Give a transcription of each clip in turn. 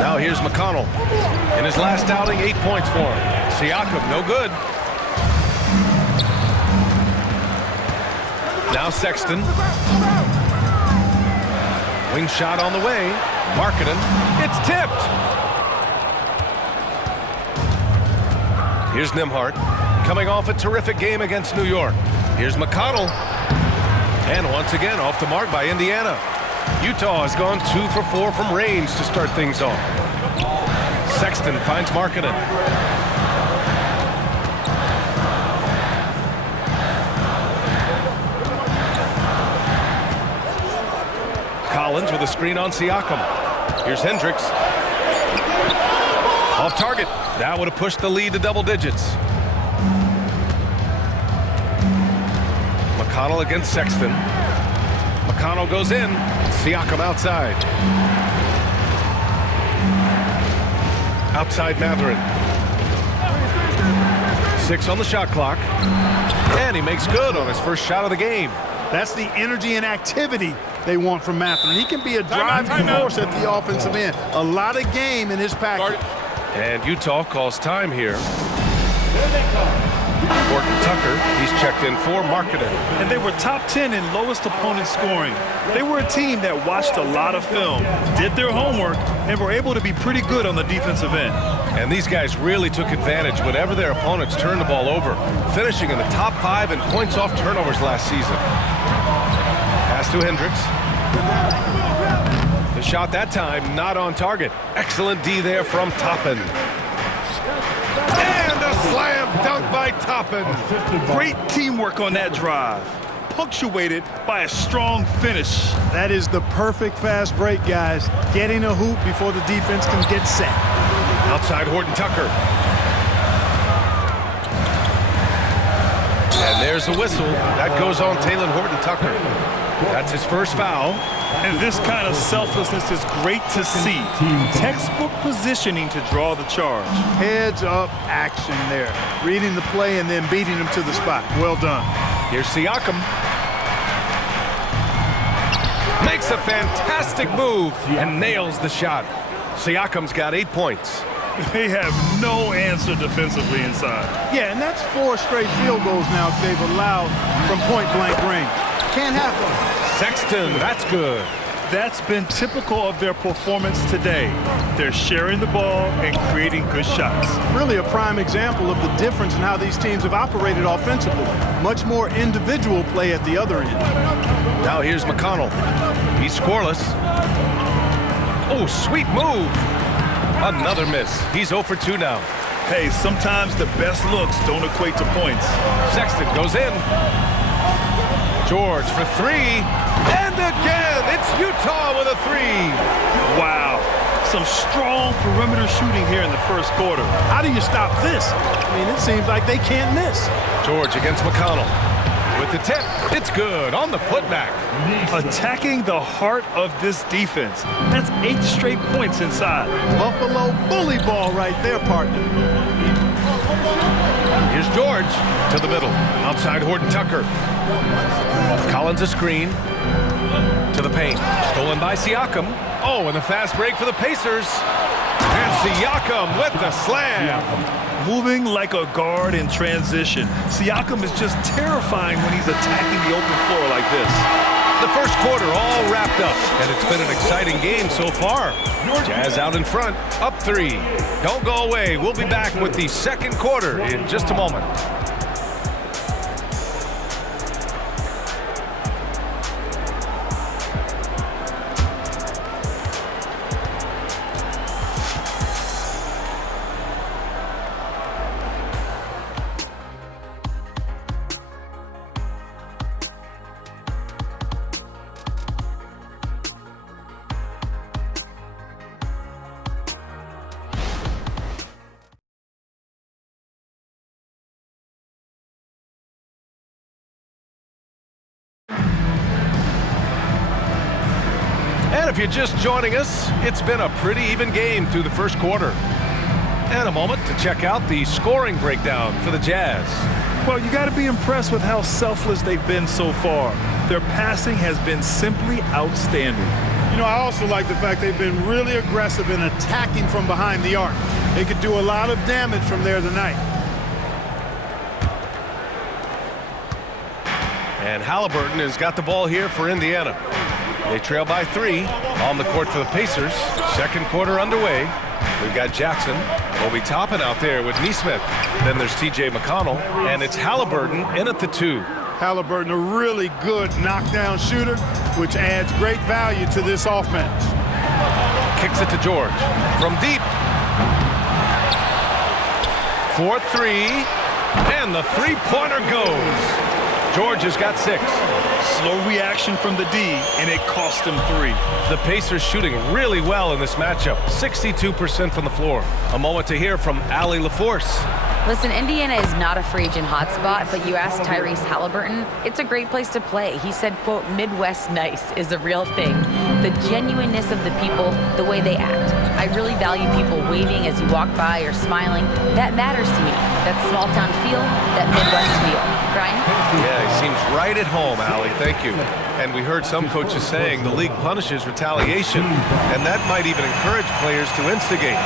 Now here's McConnell. In his last outing, 8 points for him. Siakam, no good. Now Sexton. Wing shot on the way. Markkanen. It's tipped. Here's Nembhard, coming off a terrific game against New York. Here's McConnell. And once again, off the mark by Indiana. Utah has gone 2 for 4 from range to start things off. Sexton finds Markkanen. Collins with a screen on Siakam. Here's Hendricks. Off target. That would have pushed the lead to double digits. McConnell against Sexton. McConnell goes in. Siakam outside. Outside Mathurin. 6 on the shot clock. And he makes good on his first shot of the game. That's the energy and activity they want from Mathurin. He can be a driving force at the offensive end. A lot of game in his package. And Utah calls time here. Horton Tucker, he's checked in for Markkanen. And they were top 10 in lowest opponent scoring. They were a team that watched a lot of film, did their homework, and were able to be pretty good on the defensive end. And these guys really took advantage whenever their opponents turned the ball over, finishing in the top 5 in points off turnovers last season. Pass to Hendricks. The shot that time not on target. Excellent D there from Toppin. And a slam dunk by Toppin. Great teamwork on that drive, punctuated by a strong finish. That is the perfect fast break, guys. Getting a hoop before the defense can get set. Outside Horton Tucker. And there's a whistle. That goes on Talen Horton Tucker. That's his first foul. And this kind of selflessness is great to see. Textbook positioning to draw the charge. Heads up action there. Reading the play and then beating him to the spot. Well done. Here's Siakam. Makes a fantastic move and nails the shot. Siakam's got 8 points. They have no answer defensively inside. Yeah, and that's 4 straight field goals now they've allowed from point-blank range. Can't happen. Sexton, that's good. That's been typical of their performance today. They're sharing the ball and creating good shots. Really a prime example of the difference in how these teams have operated offensively. Much more individual play at the other end. Now here's McConnell. He's scoreless. Oh, sweet move. Another miss. He's 0 for 2 now. Hey, sometimes the best looks don't equate to points. Sexton goes in. George for 3. And again, it's Utah with a 3. Wow. Some strong perimeter shooting here in the first quarter. How do you stop this? I mean, it seems like they can't miss. George against McConnell. With the tip, it's good on the putback. Attacking the heart of this defense. That's 8 straight points inside. Buffalo bully ball right there, partner. Here's George to the middle. Outside Horton Tucker. Collins a screen. To the paint. Stolen by Siakam. Oh, and the fast break for the Pacers. And Siakam with the slam. Moving like a guard in transition. Siakam is just terrifying when he's attacking the open floor like this. The first quarter all wrapped up, and it's been an exciting game so far. Jazz out in front, up 3. Don't go away. We'll be back with the second quarter in just a moment. And if you're just joining us, it's been a pretty even game through the first quarter. And a moment to check out the scoring breakdown for the Jazz. Well, you got to be impressed with how selfless they've been so far. Their passing has been simply outstanding. You know, I also like the fact they've been really aggressive in attacking from behind the arc. They could do a lot of damage from there tonight. And Halliburton has got the ball here for Indiana. They trail by 3 on the court for the Pacers. Second quarter underway. We've got Jackson, Obi Toppin out there with Nesmith. Then there's T.J. McConnell, and it's Halliburton in at the 2. Halliburton, a really good knockdown shooter, which adds great value to this offense. Kicks it to George from deep. 4-3, and the three-pointer goes. George has got 6. Slow reaction from the D, and it cost him 3. The Pacers shooting really well in this matchup. 62% from the floor. A moment to hear from Allie LaForce. Listen, Indiana is not a free agent hotspot, but you asked Tyrese Halliburton, it's a great place to play. He said, quote, Midwest nice is a real thing. The genuineness of the people, the way they act. I really value people waving as you walk by or smiling. That matters to me. That small town feel, that Midwest feel. Brian? Yeah, he seems right at home, Allie. Thank you. And we heard some coaches saying the league punishes retaliation, and that might even encourage players to instigate.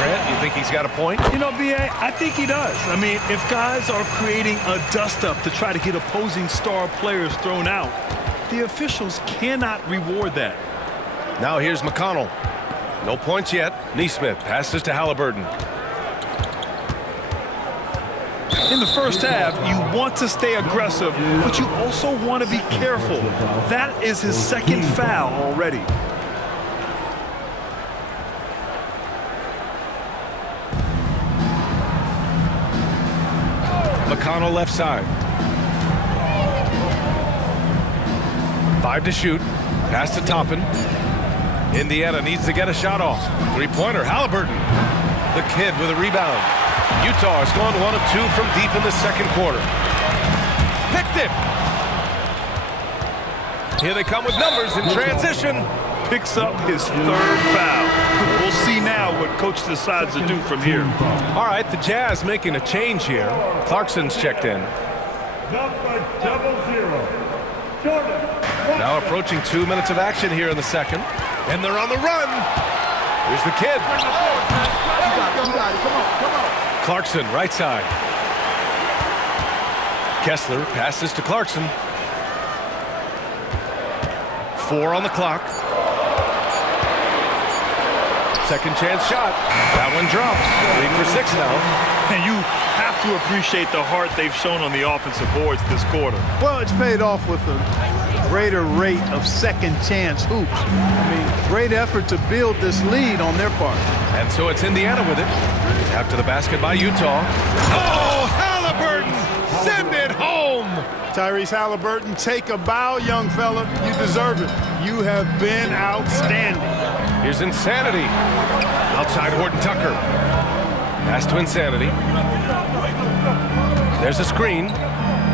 Grant, you think he's got a point? You know, B.A., I think he does. I mean, if guys are creating a dust-up to try to get opposing star players thrown out, the officials cannot reward that. Now here's McConnell. No points yet. Nesmith passes to Halliburton. In the first half, you want to stay aggressive, but you also want to be careful. That is his second foul already. McConnell left side. 5 to shoot. Pass to Toppin. Indiana needs to get a shot off. Three-pointer, Halliburton. The kid with a rebound. Utah has gone 1 of 2 from deep in the second quarter. Picked it. Here they come with numbers in transition. Picks up his 3rd foul. We'll see now what coach decides to do from here. All right, the Jazz making a change here. Clarkson's checked in. Number 00, Jordan. Now approaching 2 minutes of action here in the second. And they're on the run. Here's the kid. Come on. Clarkson, right side. Kessler passes to Clarkson. 4 on the clock. Second chance shot. That one drops. 3 for 6 now. And you have to appreciate the heart they've shown on the offensive boards this quarter. Well, it's paid off with a greater rate of second chance hoops. I mean, great effort to build this lead on their part. And so it's Indiana with it. After the basket by Utah. Oh, Halliburton! Send it home! Tyrese Halliburton, take a bow, young fella. You deserve it. You have been outstanding. Here's Insanity. Outside Horton Tucker. Pass to Insanity. There's a screen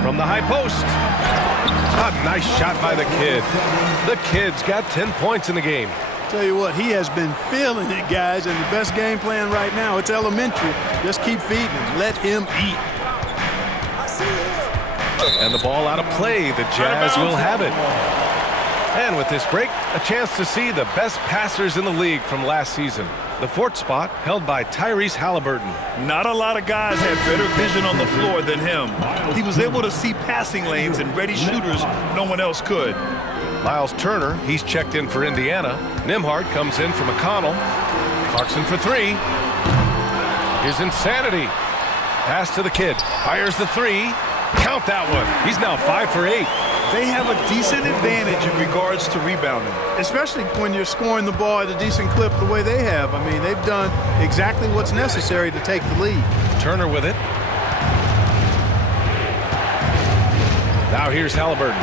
from the high post. A nice shot by the kid. The kid's got 10 points in the game. Tell you what, he has been feeling it, guys, and the best game plan right now, it's elementary. Just keep feeding him. Let him eat. And the ball out of play. The Jazz will have it. And with this break, a chance to see the best passers in the league from last season. The 4th spot held by Tyrese Halliburton. Not a lot of guys had better vision on the floor than him. He was able to see passing lanes and ready shooters no one else could. Miles Turner, he's checked in for Indiana. Nembhard comes in for McConnell. Clarkson for 3. Here's Insanity. Pass to the kid. Fires the 3. Count that one. He's now 5 for 8. They have a decent advantage in regards to rebounding. Especially when you're scoring the ball at a decent clip the way they have. I mean, they've done exactly what's necessary to take the lead. Turner with it. Now here's Halliburton.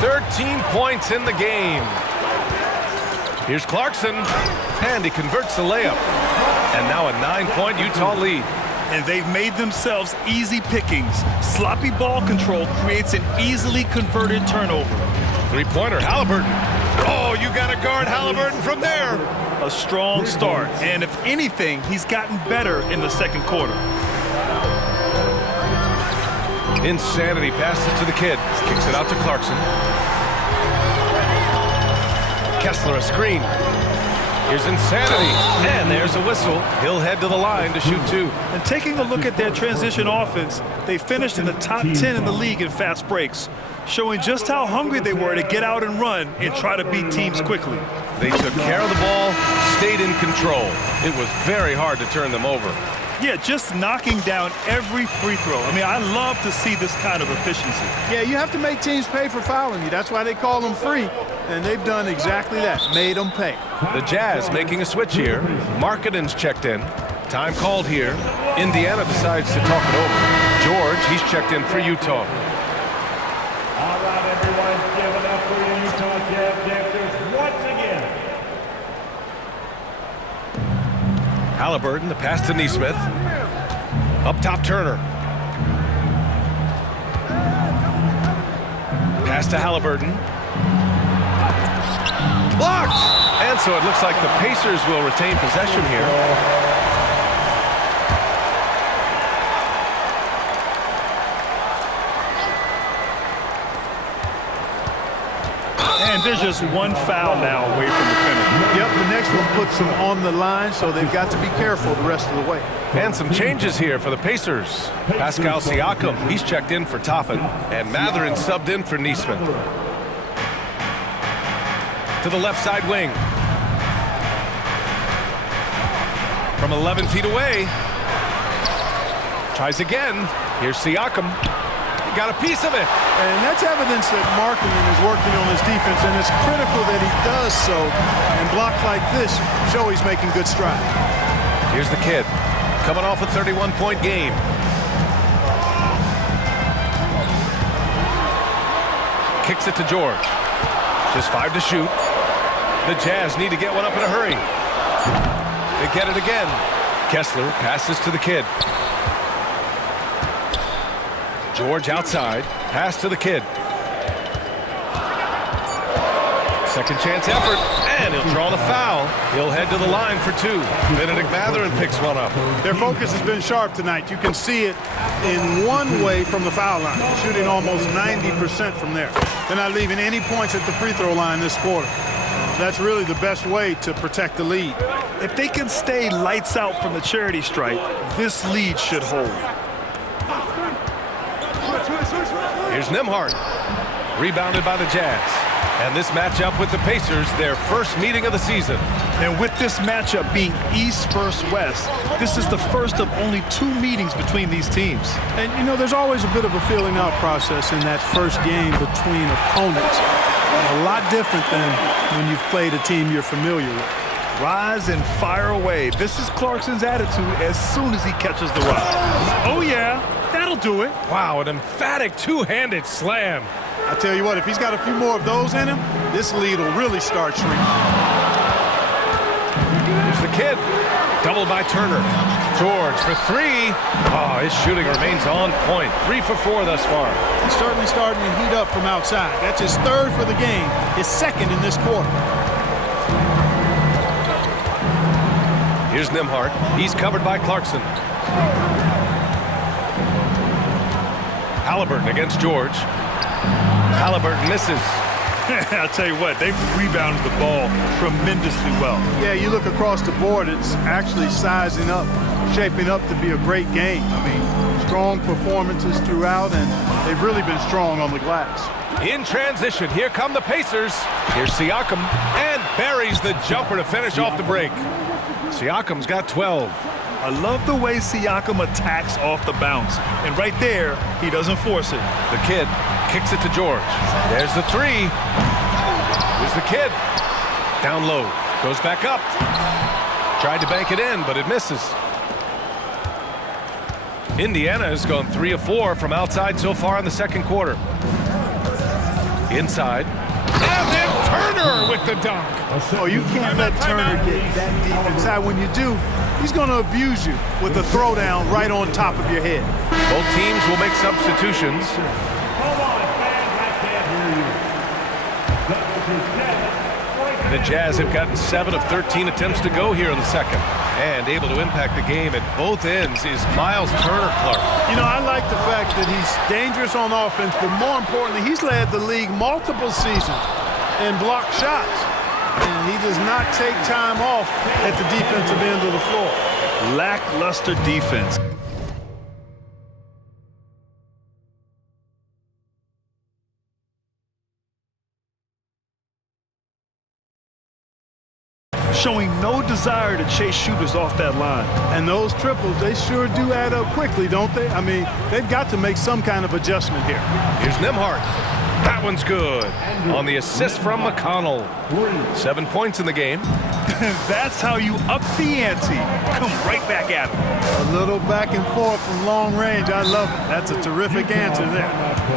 13 points in the game. Here's Clarkson, and he converts the layup. And now a 9-point Utah lead. And they've made themselves easy pickings. Sloppy ball control creates an easily converted turnover. Three-pointer, Halliburton. Oh, you got to guard Halliburton from there. A strong start, and if anything, he's gotten better in the second quarter. Insanity passes to the kid. Kicks it out to Clarkson. Kessler a screen. Here's Insanity, and there's a whistle. He'll head to the line to shoot 2. And taking a look at their transition offense, they finished in the top 10 in the league in fast breaks, showing just how hungry they were to get out and run and try to beat teams quickly. They took care of the ball, stayed in control. It was very hard to turn them over. Yeah, just knocking down every free throw. I mean, I love to see this kind of efficiency. Yeah, you have to make teams pay for fouling you. That's why they call them free. And they've done exactly that, made them pay. The Jazz making a switch here. Markkanen's checked in. Time called here. Indiana decides to talk it over. George, he's checked in for Utah. All right, everyone, give it up for your Utah Jazz Dancers once again. Halliburton, the pass to Nesmith. Up top, Turner. Pass to Halliburton. Blocked! And so it looks like the Pacers will retain possession here. And there's just one foul now away from the penalty. Yep, the next one puts them on the line, so they've got to be careful the rest of the way. And some changes here for the Pacers. Pascal Siakam, he's checked in for Toppin, and Mathurin subbed in for Nesmith. To the left side wing. From 11 feet away. Tries again. Here's Siakam. He got a piece of it. And that's evidence that Markkanen is working on his defense, and it's critical that he does so. And blocks like this show he's making good strides. Here's the kid, coming off a 31-point game. Kicks it to George. Just 5 to shoot. The Jazz need to get one up in a hurry. They get it again. Kessler passes to the kid. George outside. Pass to the kid. Second chance effort, and he'll draw the foul. He'll head to the line for 2. Benedict Mathurin picks one up. Their focus has been sharp tonight. You can see it in one way from the foul line, shooting almost 90% from there. They're not leaving any points at the free throw line this quarter. That's really the best way to protect the lead. If they can stay lights out from the charity stripe, this lead should hold. Here's Nembhard, rebounded by the Jazz. And this matchup with the Pacers, their first meeting of the season. And with this matchup being East versus West, this is the first of only 2 meetings between these teams. And, you know, there's always a bit of a feeling out process in that first game between opponents. A lot different than when you've played a team you're familiar with. Rise and fire away. This is Clarkson's attitude as soon as he catches the rock. Oh, yeah, that'll do it. Wow, an emphatic two-handed slam. I tell you what, if he's got a few more of those in him, this lead will really start shrinking. Here's the kid, doubled by Turner. George for 3. Oh, his shooting remains on point. 3 for 4 thus far. He's certainly starting to heat up from outside. That's his 3rd for the game, his 2nd in this quarter. Here's Nembhard. He's covered by Clarkson. Halliburton against George. Halliburton misses. I'll tell you what, they've rebounded the ball tremendously well. Yeah, you look across the board, it's actually sizing up, shaping up to be a great game. I mean, strong performances throughout, and they've really been strong on the glass. In transition, here come the Pacers. Here's Siakam, and buries the jumper to finish off the break. Siakam's got 12. I love the way Siakam attacks off the bounce. And right there, he doesn't force it. The kid kicks it to George. There's the 3. Here's the kid. Down low. Goes back up. Tried to bank it in, but it misses. Indiana has gone 3 of 4 from outside so far in the second quarter. Inside. And then Turner with the dunk. Oh, you can't let Turner get that deep inside. When you do, he's going to abuse you with a throwdown right on top of your head. Both teams will make substitutions. Hold on, fans, I can't hear you. The Jazz have gotten 7 of 13 attempts to go here in the second. And able to impact the game at both ends is Miles Turner-Clark. You know, I like the fact that he's dangerous on offense, but more importantly, he's led the league multiple seasons in blocked shots. And he does not take time off at the defensive end of the floor. Lackluster defense. Showing no desire to chase shooters off that line. And those triples, they sure do add up quickly, don't they? I mean, they've got to make some kind of adjustment here. Here's Nembhard. That one's good. On the assist from McConnell. 7 points in the game. That's how you up the ante. Come right back at him. A little back and forth from long range. I love it. That's a terrific answer there.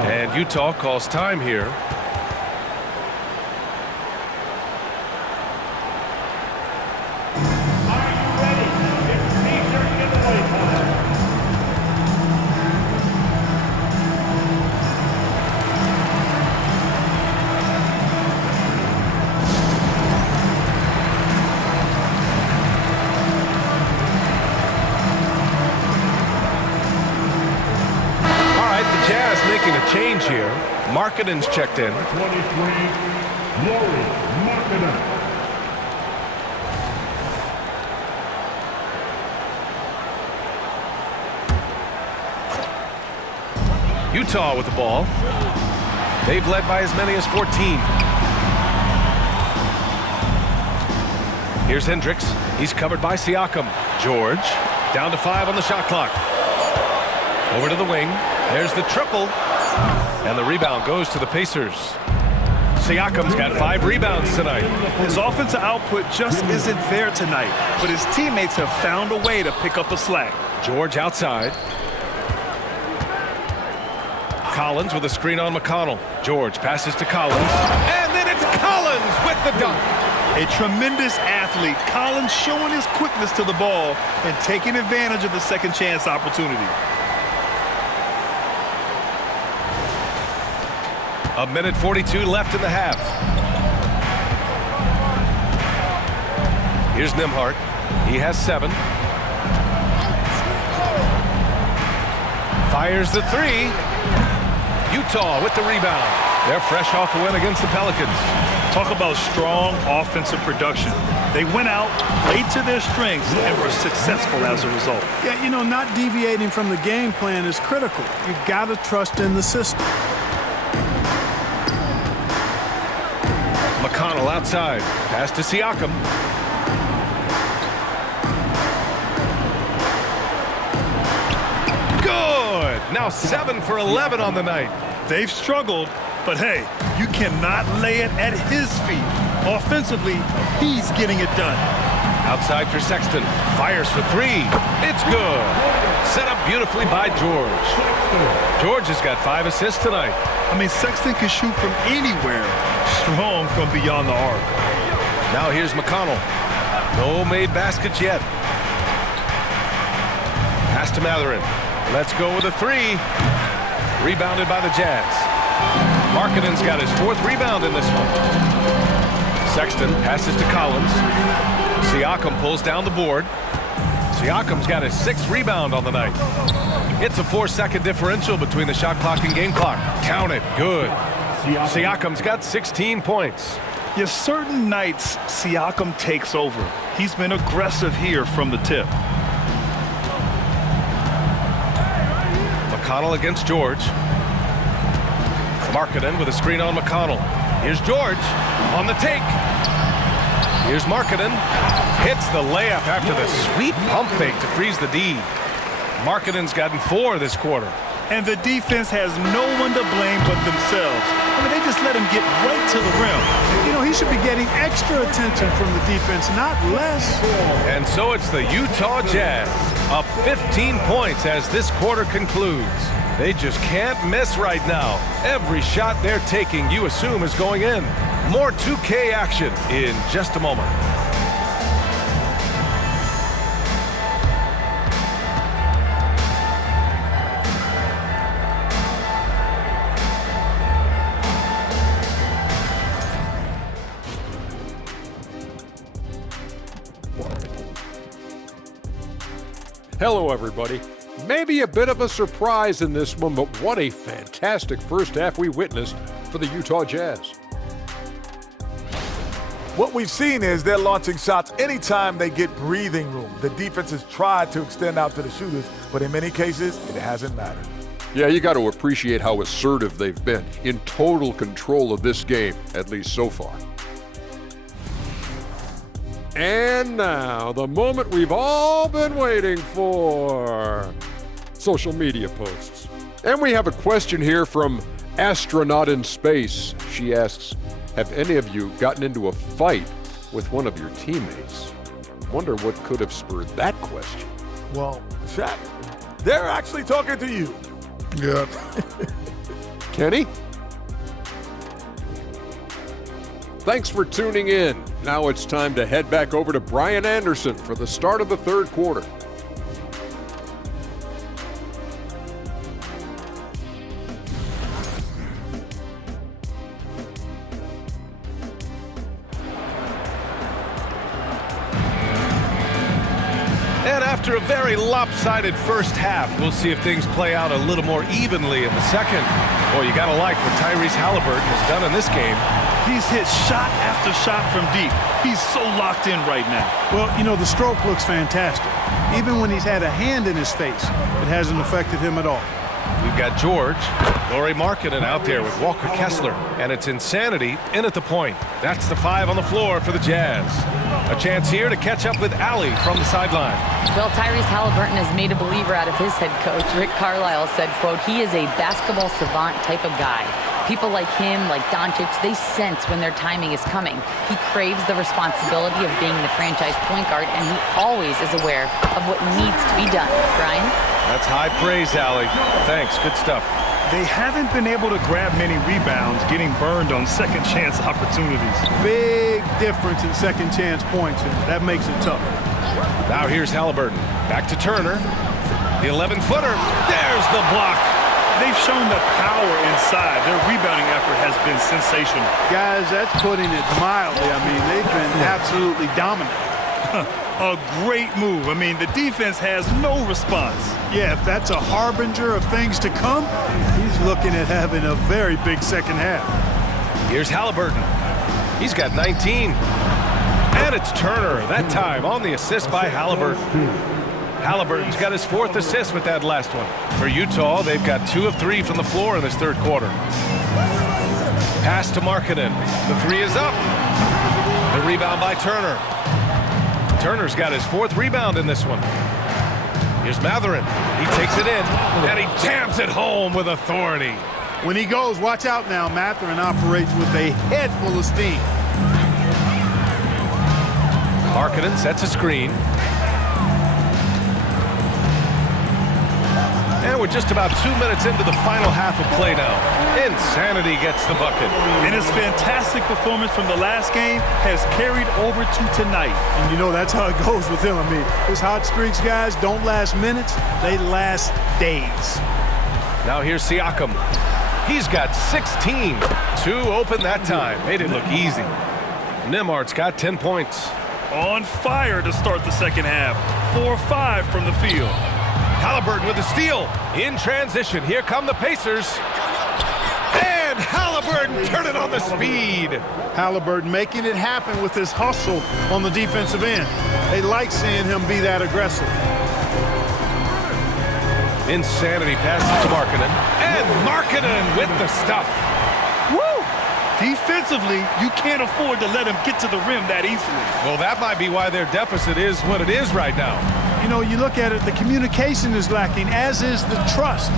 And Utah calls time here. Making a change here. Markkanen's checked in. 23, Lauri Markkanen. Utah with the ball. They've led by as many as 14. Here's Hendricks. He's covered by Siakam. George down to 5 on the shot clock. Over to the wing. There's the triple. And the rebound goes to the Pacers. Siakam's got 5 rebounds tonight. His offensive output just isn't there tonight, but his teammates have found a way to pick up the slack. George outside. Collins with a screen on McConnell. George passes to Collins. And then it's Collins with the dunk. A tremendous athlete, Collins showing his quickness to the ball and taking advantage of the second chance opportunity. A minute 42 left in the half. Here's Nembhard. He has 7. Fires the 3. Utah with the rebound. They're fresh off a win against the Pelicans. Talk about strong offensive production. They went out, played to their strengths, and were successful as a result. Yeah, you know, not deviating from the game plan is critical. You've got to trust in the system. McConnell outside. Pass to Siakam. Good. Now 7 for 11 on the night. They've struggled, but hey, you cannot lay it at his feet. Offensively, he's getting it done. Outside for Sexton. Fires for 3. It's good. Set up beautifully by George. George has got 5 assists tonight. I mean, Sexton can shoot from anywhere. Strong from beyond the arc. Now here's McConnell. No made baskets yet. Pass to Mathurin. Let's go with a 3. Rebounded by the Jazz. Markkanen's got his 4th rebound in this one. Sexton passes to Collins. Siakam pulls down the board. Siakam's got his 6th rebound on the night. It's a 4-second differential between the shot clock and game clock. Count it. Good. Siakam's got 16 points. Yes, certain nights, Siakam takes over. He's been aggressive here from the tip. McConnell against George. Markkanen with a screen on McConnell. Here's George on the take. Here's Markkanen. Hits the layup after the sweet pump fake to freeze the D. Markkanen's gotten 4 this quarter. And the defense has no one to blame but themselves. I mean, they just let him get right to the rim. You know, he should be getting extra attention from the defense, not less. And so it's the Utah Jazz, up 15 points as this quarter concludes. They just can't miss right now. Every shot they're taking, you assume, is going in. More 2K action in just a moment. Hello, everybody. Maybe a bit of a surprise in this one, but what a fantastic first half we witnessed for the Utah Jazz. What we've seen is they're launching shots anytime they get breathing room. The defense has tried to extend out to the shooters, but in many cases, it hasn't mattered. Yeah, you got to appreciate how assertive they've been, in total control of this game, at least so far. And now, the moment we've all been waiting for. Social media posts. And we have a question here from Astronaut in Space. She asks, have any of you gotten into a fight with one of your teammates? Wonder what could have spurred that question. Well, Shaq, they're actually talking to you. Yeah. Kenny? Thanks for tuning in. Now it's time to head back over to Brian Anderson for the start of the third quarter. And after a very lopsided first half, we'll see if things play out a little more evenly in the second. Boy, you gotta like what Tyrese Halliburton has done in this game. He's hit shot after shot from deep. He's so locked in right now. Well, you know, the stroke looks fantastic. Even when he's had a hand in his face, it hasn't affected him at all. We've got George, Lauri Markkanen out there with Walker Kessler, and it's Insanity in at the point. That's the 5 on the floor for the Jazz. A chance here to catch up with Allie from the sideline. Well, Tyrese Halliburton has made a believer out of his head coach. Rick Carlisle said, quote, he is a basketball savant type of guy. People like him, like Doncic, they sense when their timing is coming. He craves the responsibility of being the franchise point guard, and he always is aware of what needs to be done. Brian? That's high praise, Allie. Thanks, good stuff. They haven't been able to grab many rebounds, getting burned on second chance opportunities. Big difference in second chance points, and that makes it tough. Now here's Halliburton. Back to Turner. The 11-footer. There's the block. They've shown the power inside. Their rebounding effort has been sensational. Guys, that's putting it mildly. I mean, they've been absolutely dominant. A great move. I mean, the defense has no response. Yeah, if that's a harbinger of things to come, he's looking at having a very big second half. Here's Halliburton. He's got 19. And it's Turner, that time on the assist by Halliburton. Halliburton's got his 4th assist with that last one. For Utah, they've got 2 of 3 from the floor in this third quarter. Pass to Markkanen. The 3 is up. The rebound by Turner. Turner's got his 4th rebound in this one. Here's Mathurin. He takes it in, and he jams it home with authority. When he goes, watch out now. Mathurin operates with a head full of steam. Markkanen sets a screen. And we're just about 2 minutes into the final half of play now. Insanity gets the bucket. And his fantastic performance from the last game has carried over to tonight. And you know, that's how it goes with him. I mean, his hot streaks, guys, don't last minutes. They last days. Now here's Siakam. He's got 16. 2 open that time. Made it look easy. Nembhard's got 10 points. On fire to start the second half. 4-5 from the field. Halliburton with the steal. In transition, here come the Pacers. And Halliburton turning on the speed. Halliburton making it happen with his hustle on the defensive end. They like seeing him be that aggressive. Insanity passes to Markkanen. And Markkanen with the stuff. Woo! Defensively, you can't afford to let him get to the rim that easily. Well, that might be why their deficit is what it is right now. You know, you look at it, the communication is lacking, as is the trust.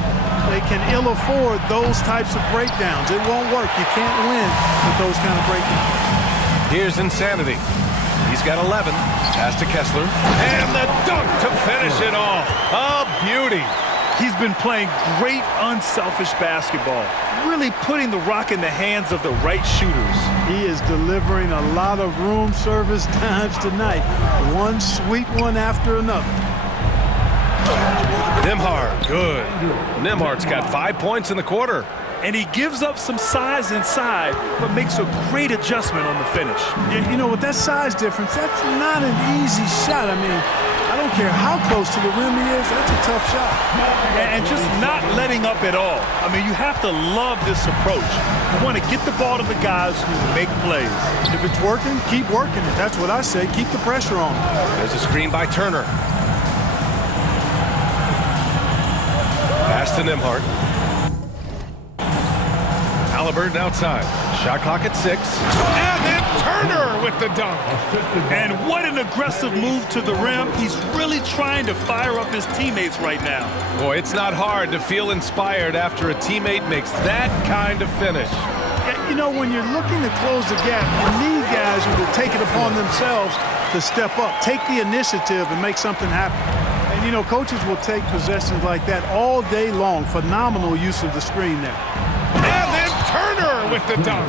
They can ill afford those types of breakdowns. It won't work. You can't win with those kind of breakdowns. Here's Insanity. He's got 11. Pass to Kessler. And the dunk to finish it off. A beauty. He's been playing great, unselfish basketball, really putting the rock in the hands of the right shooters. He is delivering a lot of room service times tonight. One sweet one after another. Nembhard, good. Nembhard's got 5 points in the quarter. And he gives up some size inside, but makes a great adjustment on the finish. Yeah, you know, with that size difference, that's not an easy shot. I mean, I don't don't care how close to the rim he is, that's a tough shot. And just not letting up at all. I mean, you have to love this approach. You want to get the ball to the guys who make plays. If it's working, keep working it. That's what I say. Keep the pressure on. There's a screen by Turner. Pass to Nembhard. Halliburton outside. Shot clock at 6. And then Turner with the dunk. And what an aggressive move to the rim. He's really trying to fire up his teammates right now. Boy, it's not hard to feel inspired after a teammate makes that kind of finish. You know, when you're looking to close the gap, you need guys who will take it upon themselves to step up, take the initiative, and make something happen. And, you know, coaches will take possessions like that all day long. Phenomenal use of the screen there. And then Turner with the dunk.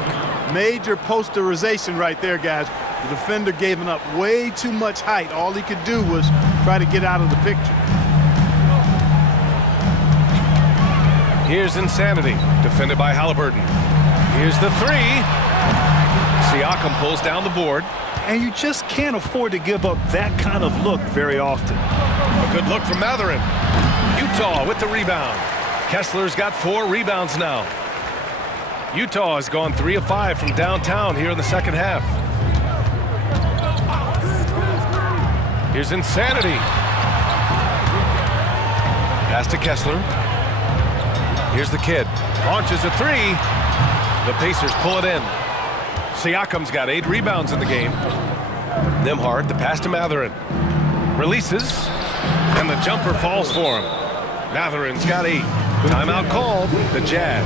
Major posterization right there, guys. The defender gave him up way too much height. All he could do was try to get out of the picture. Here's Insanity, defended by Halliburton. Here's the 3. Siakam pulls down the board. And you just can't afford to give up that kind of look very often. A good look from Mathurin. Utah with the rebound. Kessler's got 4 rebounds now. Utah has gone 3 of 5 from downtown here in the second half. Here's Insanity. Pass to Kessler. Here's the kid. Launches a 3. The Pacers pull it in. Siakam's got 8 rebounds in the game. Nembhard, the pass to Mathurin. Releases. And the jumper falls for him. Mathurin's got 8. Timeout called. The Jazz.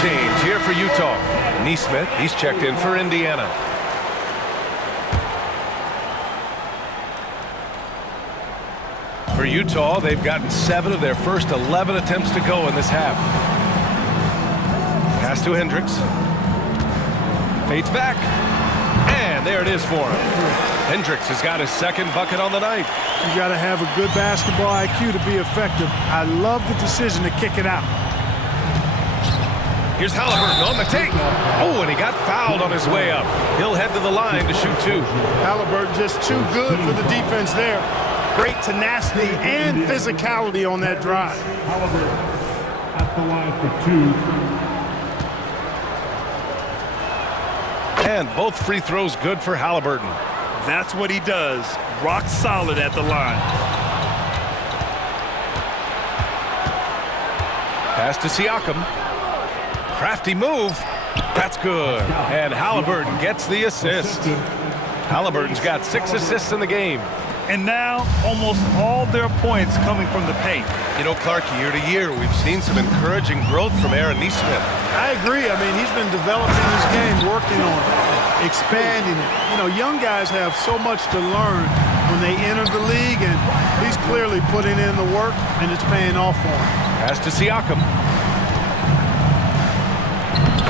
Change here for Utah. Nesmith, he's checked in for Indiana. For Utah, they've gotten 7 of their first 11 attempts to go in this half. Pass to Hendricks. Fades back. And there it is for him. Hendricks has got his second bucket on the night. You got to have a good basketball IQ to be effective. I love the decision to kick it out. Here's Halliburton on the take. Oh, and he got fouled on his way up. He'll head to the line to shoot 2. Halliburton just too good for the defense there. Great tenacity and physicality on that drive. Halliburton at the line for 2. And both free throws good for Halliburton. That's what he does. Rock solid at the line. Pass to Siakam. Crafty move. That's good. And Halliburton gets the assist. Halliburton's got 6 assists in the game. And now almost all their points coming from the paint. You know, Clark, year to year, we've seen some encouraging growth from Aaron Nesmith. I agree. I mean, he's been developing his game, working on it, expanding it. You know, young guys have so much to learn when they enter the league, and he's clearly putting in the work, and it's paying off for him. Pass to Siakam.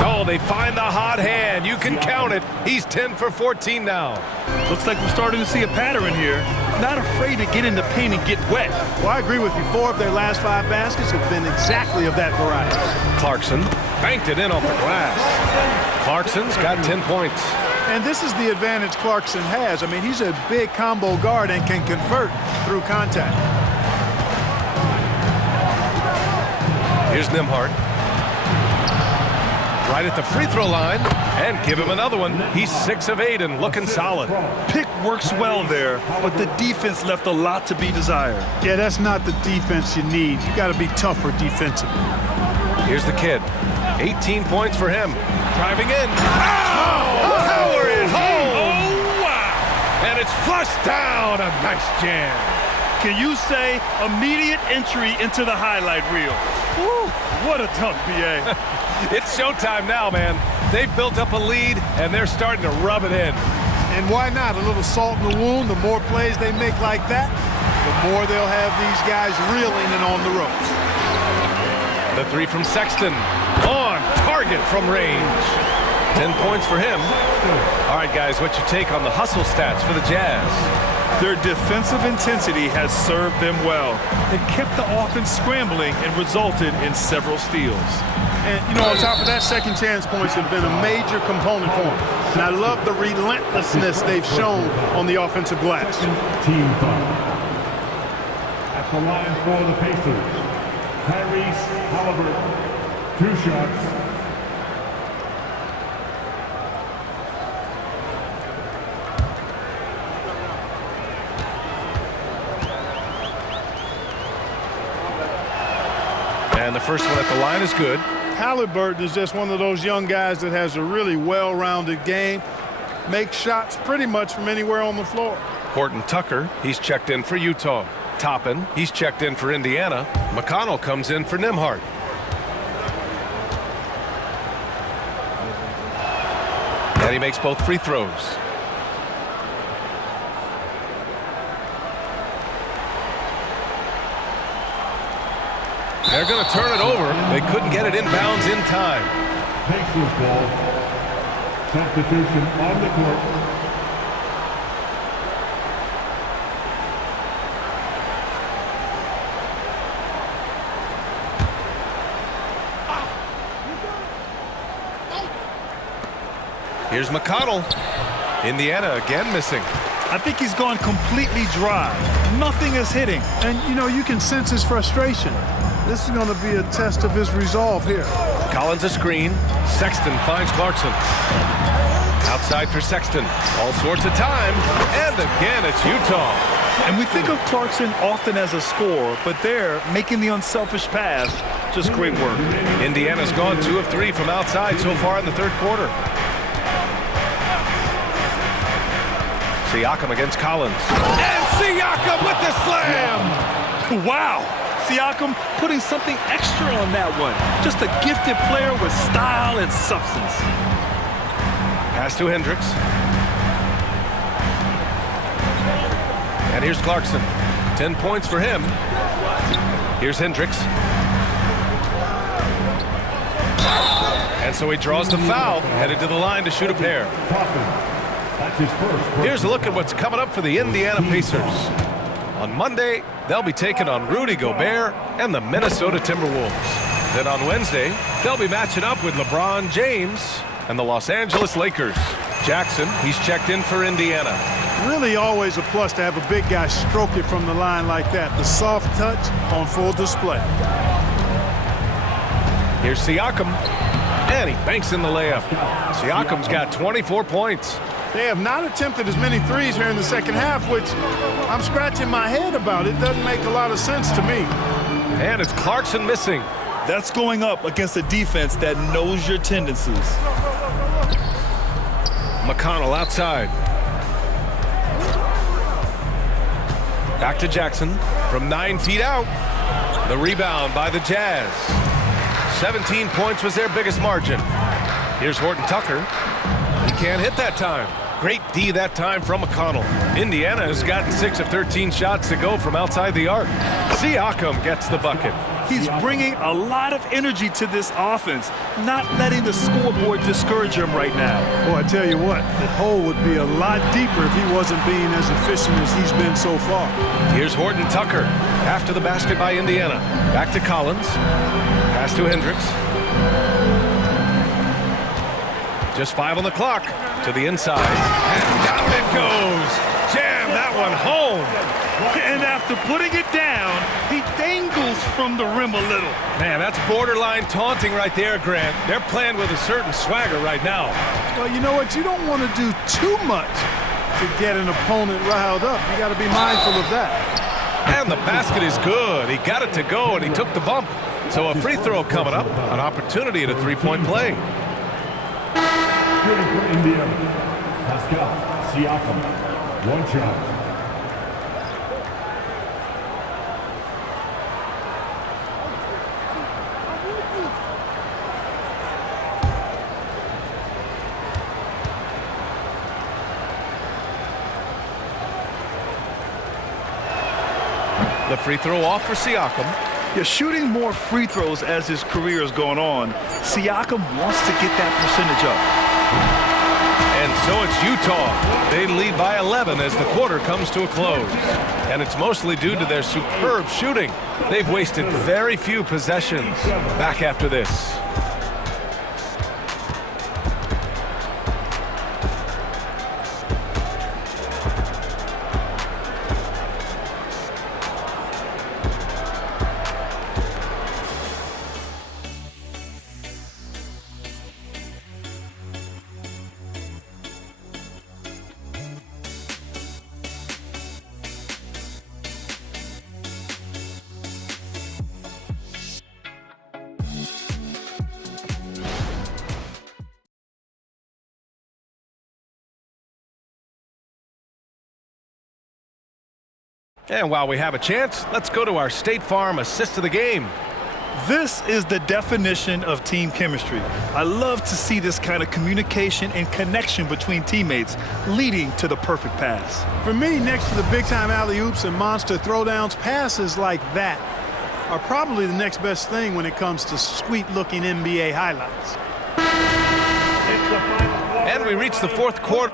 Oh, they find the hot hand. You can count it. He's 10 for 14 now. Looks like we're starting to see a pattern here. Not afraid to get in the paint and get wet. Well, I agree with you. 4 of their last 5 baskets have been exactly of that variety. Clarkson banked it in off the glass. Clarkson's got 10 points. And this is the advantage Clarkson has. I mean, he's a big combo guard and can convert through contact. Here's Nembhard. Right at the free throw line, and give him another one. He's 6 of 8 and looking solid. Pick works well there, but the defense left a lot to be desired. Yeah, that's not the defense you need. You got to be tougher defensively. Here's the kid. 18 points for him. Driving in. Oh! Power it home! Oh, wow! And it's flushed down. A nice jam. can you say immediate entry into the highlight reel? Woo, what a dunk, B.A. It's showtime now, man. They've built up a lead, and they're starting to rub it in. And why not? A little salt in the wound. The more plays they make like that, the more they'll have these guys reeling and on the ropes. The three from Sexton. On target from range. 10 points for him. All right, guys, what's your take on the hustle stats for the Jazz? Their defensive intensity has served them well. It kept the offense scrambling and resulted in several steals. And, you know, on top of that, second chance points have been a major component for them. And I love the relentlessness they've shown on the offensive glass. Team foul. At the line for the Pacers, Tyrese Halliburton. 2 shots. And the first one at the line is good. Halliburton is just one of those young guys that has a really well-rounded game. Makes shots pretty much from anywhere on the floor. Horton Tucker, he's checked in for Utah. Toppin, he's checked in for Indiana. McConnell comes in for Nembhard. And he makes both free throws. They're going to turn it over. They couldn't get it inbounds in time. Pacers ball. Substitution on the court. Here's McConnell. Indiana again missing. I think he's gone completely dry. Nothing is hitting. And, you know, you can sense his frustration. This is going to be a test of his resolve here. Collins a screen. Sexton finds Clarkson. Outside for Sexton. All sorts of time. And again, it's Utah. And we think of Clarkson often as a scorer, but there, making the unselfish pass, just great work. Indiana's gone 2 of 3 from outside so far in the third quarter. Siakam against Collins. And Siakam with the slam! Wow! Siakam putting something extra on that one. Just a gifted player with style and substance. Pass to Hendricks. And here's Clarkson. 10 points for him. Here's Hendricks. And so he draws the foul, headed to the line to shoot a pair. That's his first. Here's a look at what's coming up for the Indiana Pacers. On Monday, they'll be taking on Rudy Gobert and the Minnesota Timberwolves. Then on Wednesday, they'll be matching up with LeBron James and the Los Angeles Lakers. Jackson, he's checked in for Indiana. Really always a plus to have a big guy stroke it from the line like that. The soft touch on full display. Here's Siakam, and he banks in the layup. Siakam's got 24 points. They have not attempted as many threes here in the second half, which I'm scratching my head about. It doesn't make a lot of sense to me. And it's Clarkson missing. That's going up against a defense that knows your tendencies. McConnell outside. Back to Jackson from 9 feet out. The rebound by the Jazz. 17 points was their biggest margin. Here's Horton Tucker. He can't hit that time. Great D that time from McConnell. Indiana has gotten 6 of 13 shots to go from outside the arc. Siakam gets the bucket. He's bringing a lot of energy to this offense, not letting the scoreboard discourage him right now. Boy, I tell you what, the hole would be a lot deeper if he wasn't being as efficient as he's been so far. Here's Horton Tucker after the basket by Indiana. Back to Collins. Pass to Hendricks. Just 5 on the clock. To the inside. And down it goes. Jam that one home. And after putting it down, he dangles from the rim a little. Man, that's borderline taunting right there, Grant. They're playing with a certain swagger right now. Well, you know what? You don't want to do too much to get an opponent riled up. You got to be mindful of that. And the basket is good. He got it to go, and he took the bump. So a free throw coming up. An opportunity at a three-point play. Shooting for Indiana, Pascal Siakam. 1 shot. The free throw off for Siakam. Yeah, shooting more free throws as his career is going on, Siakam wants to get that percentage up. And so it's Utah. They lead by 11 as the quarter comes to a close. And it's mostly due to their superb shooting. They've wasted very few possessions. Back after this. And while we have a chance, let's go to our State Farm assist of the game. This is the definition of team chemistry. I love to see this kind of communication and connection between teammates leading to the perfect pass. For me, next to the big-time alley-oops and monster throwdowns, passes like that are probably the next best thing when it comes to sweet-looking NBA highlights. And we reach the fourth quarter.